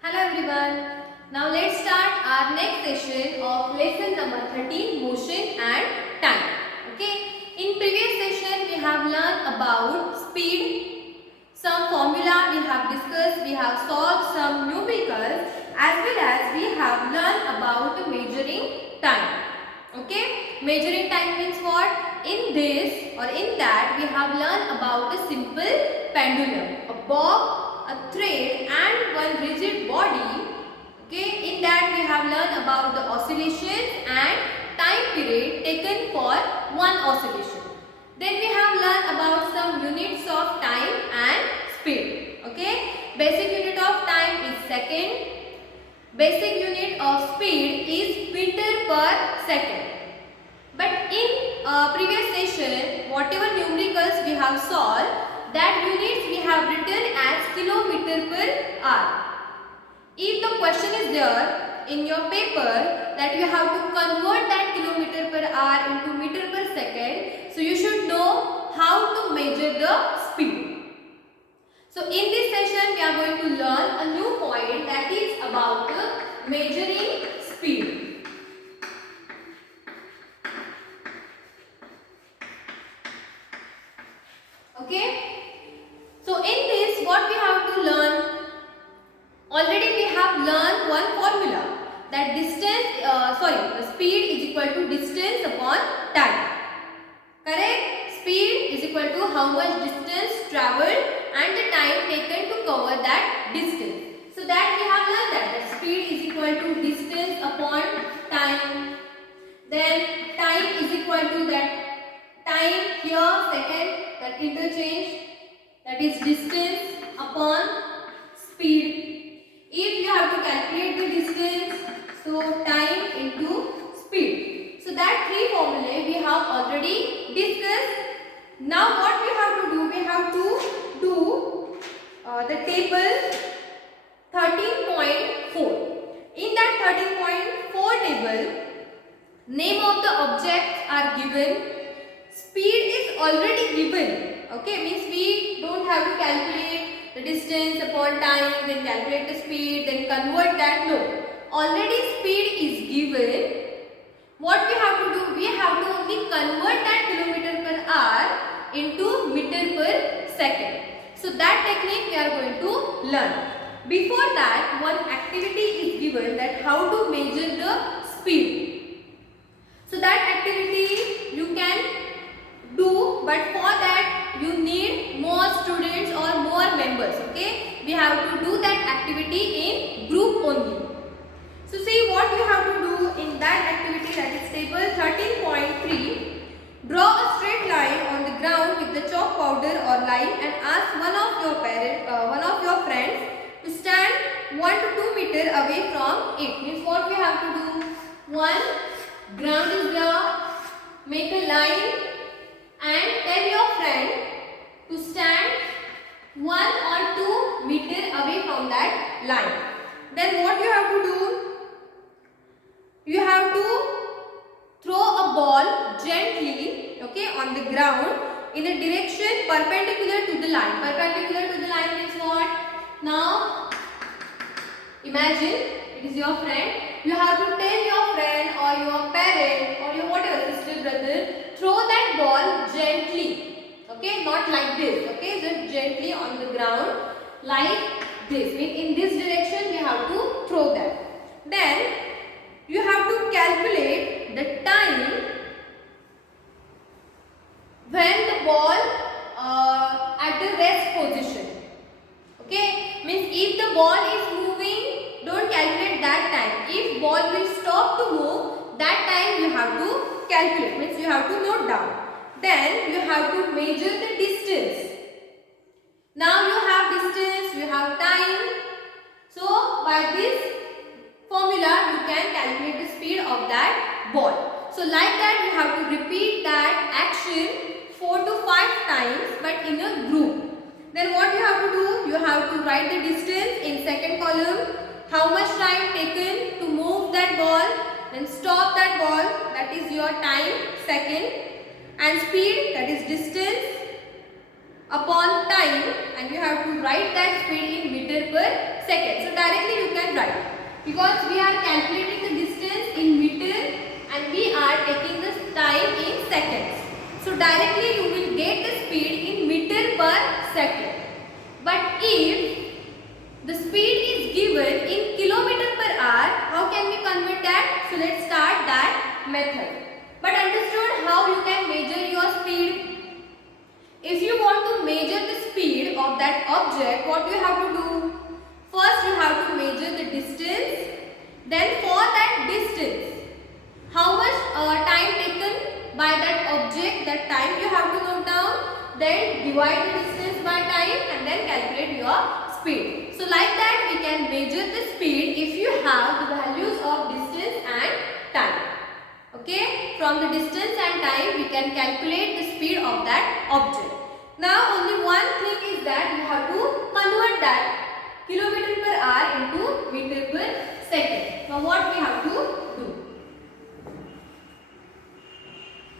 Hello everyone. Now let's start our next session of lesson number 13, motion and time. Okay. In previous session we have learned about speed, some formula we have discussed, we have solved some numericals, as well as we have learned about measuring time. Okay. Measuring time means what? In this or in that we have learned about a simple pendulum, a bob, a thread and one rigid body. Okay, in that we have learned about the oscillation and time period taken for one oscillation. Then we have learned about some units of time and speed. Okay, basic unit of time is second. Basic unit of speed is meter per second. But in previous session, whatever numericals we have solved, that units we have written as kilometer per hour. If the question is there in your paper that you have to convert that kilometer per hour into meter per second, so you should know how to measure the speed. So in this session we are going to learn a new point, that is about measuring speed. Okay. So in this what we have to learn? Already we have learned one formula, that speed is equal to distance upon time. Correct? Speed is equal to how much distance traveled and the time taken to cover that distance. So that we have learned that speed is equal to distance upon time. Then time is equal to that time here second, that interchange, that is distance upon speed. If you have to calculate the distance, so time into speed. So that three formulae we have already discussed. Now what we have to do? We have to do the table 13.4. In that 13.4 table, name of the objects are given. Speed is already given. Okay, means we don't have to calculate the distance upon time, then calculate the speed, then convert that. No, already speed is given. What we have to do? We have to only convert that kilometer per hour into meter per second. So that technique we are going to learn. Before that, one activity is given, that how to measure the speed. So that activity you can do, but for that you need more students or more members. Okay, we have to do that activity in group only. So see what you have to do in that activity, that is table 13.3. Draw a straight line on the ground with the chalk powder or line and ask one of your friends to stand 1 to 2 meter away from it. Means what we have to do? One, ground is there, make a line and tell your friend to stand 1 or 2 meter away from that line. Then what you have to do? You have to throw a ball gently, okay, on the ground in a direction perpendicular to the line. Perpendicular to the line means what? Now imagine it is your friend. You have to tell your friend or your parent or your whatever, sister, brother, throw that ball gently. Okay, not like this. Okay, just gently on the ground like this. In this direction we have to throw that. Then you have to calculate the time when the ball at the rest position. Okay, means if the ball is moving, don't calculate that time. If ball will stop to move, that time you have to calculate. Means you have to note down. Then you have to measure the distance. Now you have distance, you have time. So by this formula you can calculate the speed of that ball. So like that you have to repeat that action 4 to 5 times, but in a group. Then what you have to do? You have to write the distance in second column, how much time taken to move that ball, then stop that ball, that is your time, second, and speed, that is distance upon time, and you have to write that speed in meter per second. So directly you can write, because we are calculating the distance in meter and we are taking the time in seconds. So directly you will get the speed in meter per second. But if the speed is given in kilometer per hour, how can we convert that? So let's start that method. But understood how you can measure your speed? If you want to measure the speed of that object, what you have to do? First you have to measure the distance. Then for that distance, how much time taken by that object, that time you have to note down. Then divide the distance by time and then calculate your speed. So like that we can measure the speed if you have the values of distance and time. Okay, from the distance and time we can calculate the speed of that object. Now only one thing is that you have to convert that kilometer per hour into meter per second. Now what we have to do?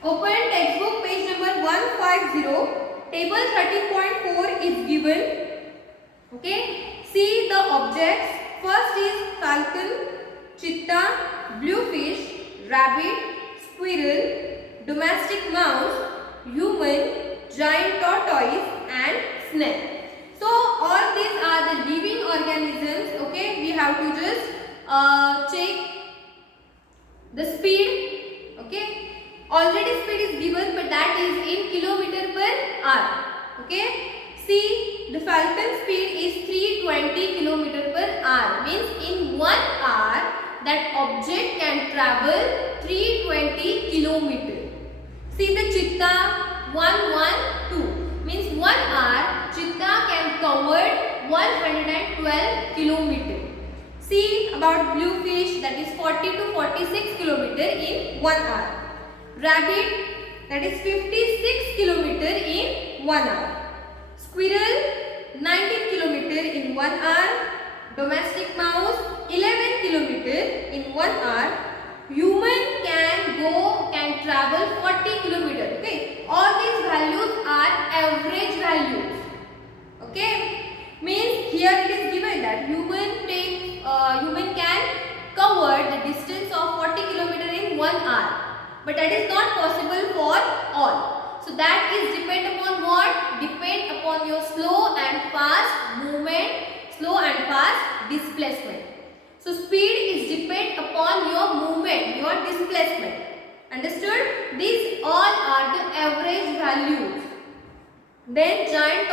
Open textbook page number 150. Table 13.4 is given. Okay, see the objects. First is falcon, cheetah, bluefish, rabbit, squirrel, domestic mouse, human, giant tortoise and snake. So all these are the living organisms. Okay, we have to just check the speed. Okay, already speed is given, but that is in kilometer per hour. Okay, see the falcon speed is 320 kilometer per hour. Means in 1 hour that object can travel 320 kilometer. See the cheetah 112 means 1 hour cheetah can cover 112 kilometer. See about bluefish, that is 40 to 46 kilometer in 1 hour. Rabbit, that is 56 kilometer in 1 hour. Squirrel 19 kilometer in 1 hour. Domestic mouse 11 kilometer in 1 hour. Human can travel 40 kilometer. Okay, all these values are average values. Okay, means here it is given that human can cover the distance of 40 kilometer in 1 hour. But that is not possible for all. So that is depend upon what? Depend upon your slow and fast movement, slow and fast displacement. So speed is depend upon your movement, your displacement. Understood? These all are the average values. Then giant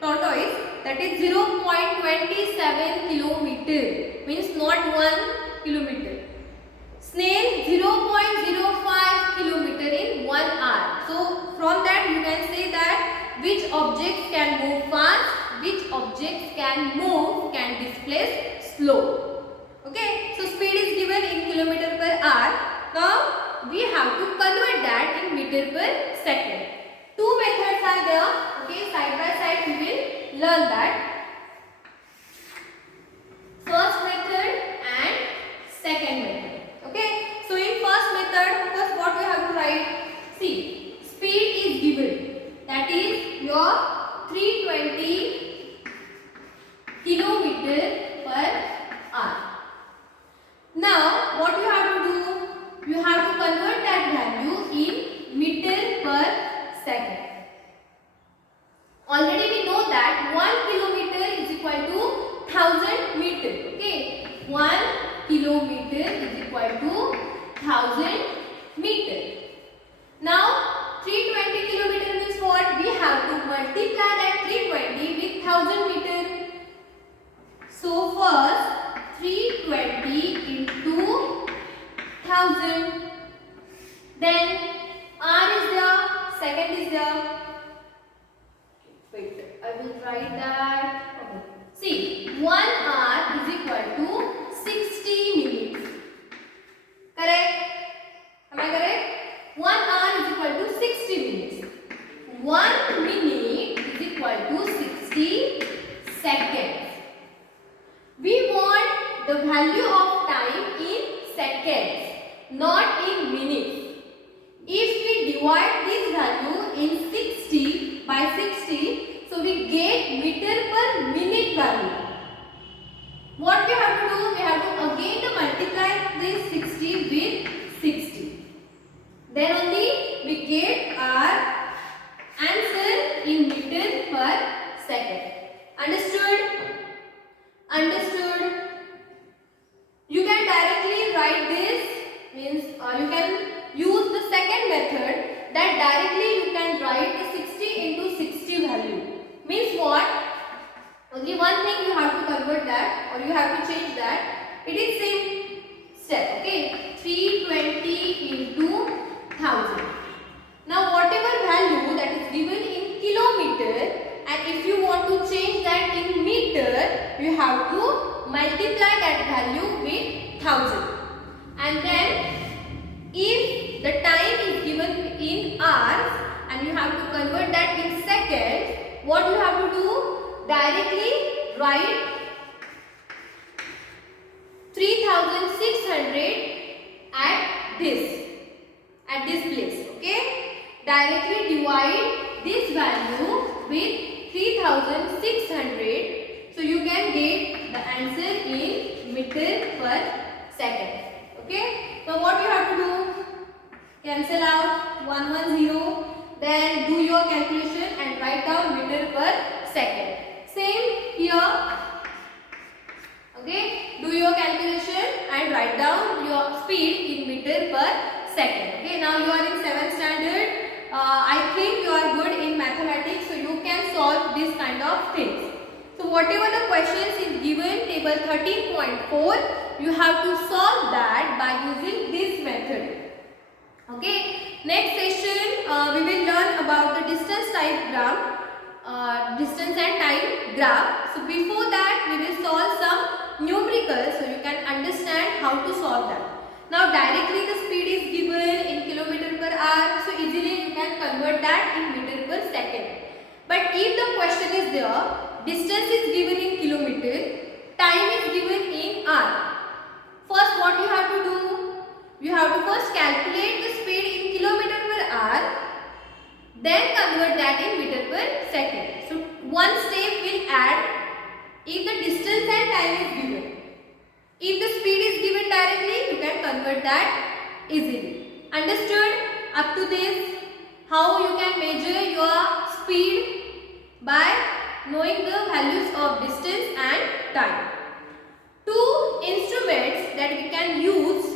tortoise, that is 0.27 kilometer, means not 1 kilometer. Snail 0.05 kilometer in 1 hour. So from that you can say that which objects can move fast, which objects can displace slow. Okay, so speed is given in kilometer per hour. Now we have to convert that in meter per second. Two methods are there. Okay, side by side we will learn that. First method and second method. Okay, so in first method, first what we have to write? See, speed is given. That is your 320 kilometer per hour. Now, what you have to do? You have to convert that value in meter per second. Already we know that 1 kilometer is equal to 1000 meter. Okay, 1 kilometer is equal to 1000 meter. Now 320 kilometer means what? We have to multiply that 320 with 1000 meter. So first 320 into 1000. Then R is there, second is there. Wait, I will write that. Okay. See, 1 hour is equal to 60 minutes. Correct? Am I correct? 1 hour is equal to 60 minutes. 1 minute is equal to 60 seconds. We want the value of time in seconds, not in minutes. If we divide this value in 60 by 60, so we get meter per minute value. or you have to change that, it is same step. Okay, 320 into 1000. Now whatever value that is given in kilometer, and if you want to change that in meter, you have to multiply that value with 1000. And then if the time is given in hours and you have to convert that in seconds, what you have to do? Directly write 3600 at this place. Okay, directly divide this value with 3600, so you can get the answer in meter per second. Okay, so what you have to do? Cancel out 110, then do your calculation and write down meter per second. Same here. Okay, do your calculation and write down your speed in meter per second. Okay, now you are in 7th standard. I think you are good in mathematics, so you can solve this kind of things. So whatever the questions is given, table 13.4, you have to solve that by using this method. Okay, next session we will learn about the distance and time graph. So before that we will solve some numericals, so you can understand how to solve that. Now directly the speed is given in kilometer per hour, so easily you can convert that in meter per second. But if the question is there, distance is given in kilometer, time is given in hour. First what you have to do? You have to first calculate the speed in kilometer per hour, then convert that in meter per second. So one step will add if the distance and time is given. If the speed is given directly, you can convert that easily. Understood? Up to this, how you can measure your speed by knowing the values of distance and time. Two instruments that we can use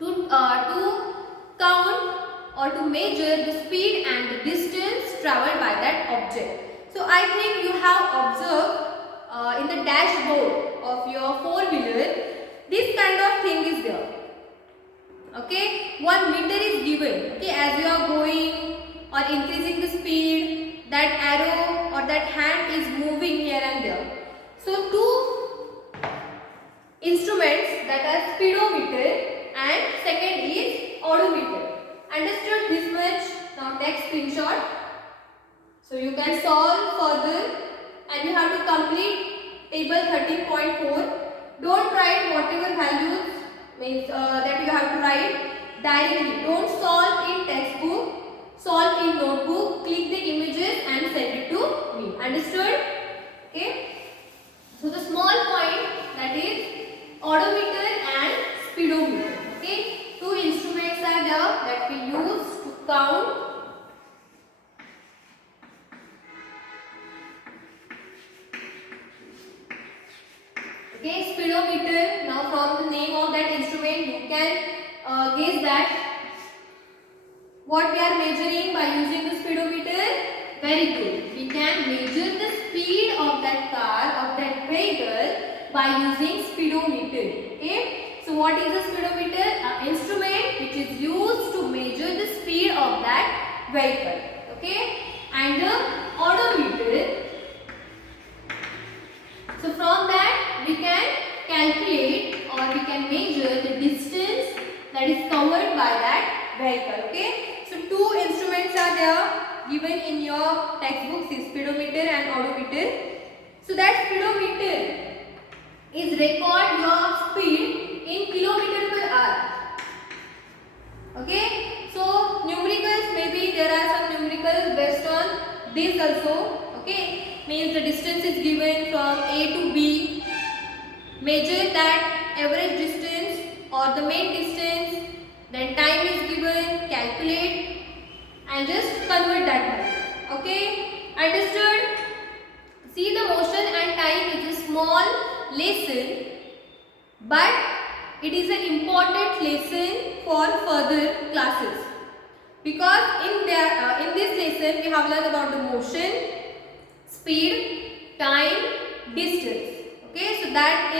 to count or to measure the speed and the distance traveled by that object. So I think you have observed in the dashboard of your four-wheeler, this kind of thing is there. Okay, 1 meter is given. Okay, as you are going or increasing the speed, that arrow or that hand is moving here and there. So two instruments, that are speedometer and second is odometer. Understood this much? Now take screenshot. So you can solve further and you have to complete table 13.4. Don't write whatever values that you have to write directly. Don't solve in textbook, solve in notebook, click the images and send it to me. Understood? Okay. So the small point, that is odometer and speedometer. Okay. Two instruments are there that we use to count speedometer. Now from the name of that instrument you can guess that what we are measuring by using the speedometer. Very good. We can measure the speed of that car, of that vehicle by using speedometer. Okay. So what is a speedometer? An instrument which is used to measure the speed of that vehicle. Okay. And the odometer. So from that we can calculate or we can measure the distance that is covered by that vehicle. Okay. So two instruments are there given in your textbooks, is speedometer and odometer. So that speedometer is record your speed in kilometer per hour. Okay. So numericals, maybe there are some numericals based on this also. Okay. Means the distance is given from A to B. Measure that average distance or the main distance. Then time is given. Calculate and just convert that value. Okay. Understood? See, the motion and time is a small lesson, but it is an important lesson for further classes, because in this lesson we have learned about the motion, speed, time, distance. Okay, so that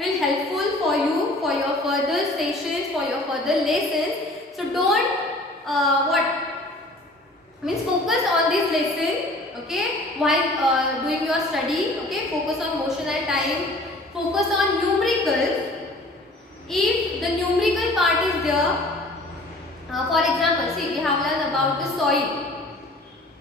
will helpful for you for your further sessions, for your further lessons. So don't focus on this lesson, okay, while doing your study. Okay, focus on motion and time, focus on numericals. If the numerical part is there, for example, see, we have learned about the soil.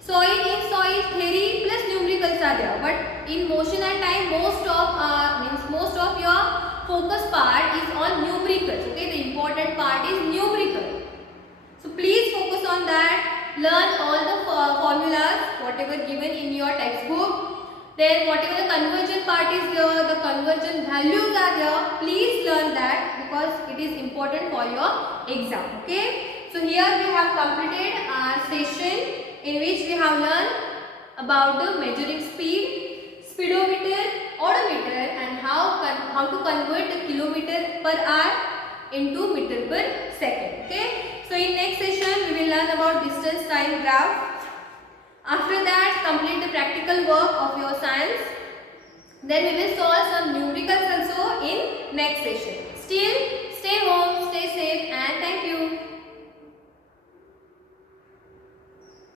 In soil theory plus numericals are there, but in motion and time most of your focus part is on numericals. Okay, the important part is numerical. So please focus on that. Learn all the formulas whatever given in your textbook. Then whatever the conversion part is there, the conversion values are there. Please learn that because it is important for your exam. Okay. So here we have completed our session in which we have learned about the measuring speed, speedometer, odometer, and how to convert the kilometer per hour into meter per second. Okay. So in next session we will learn about distance time graph. After that, complete the practical work of your science. Then we will solve some numericals also in next session. Still, stay home, stay safe, and thank you.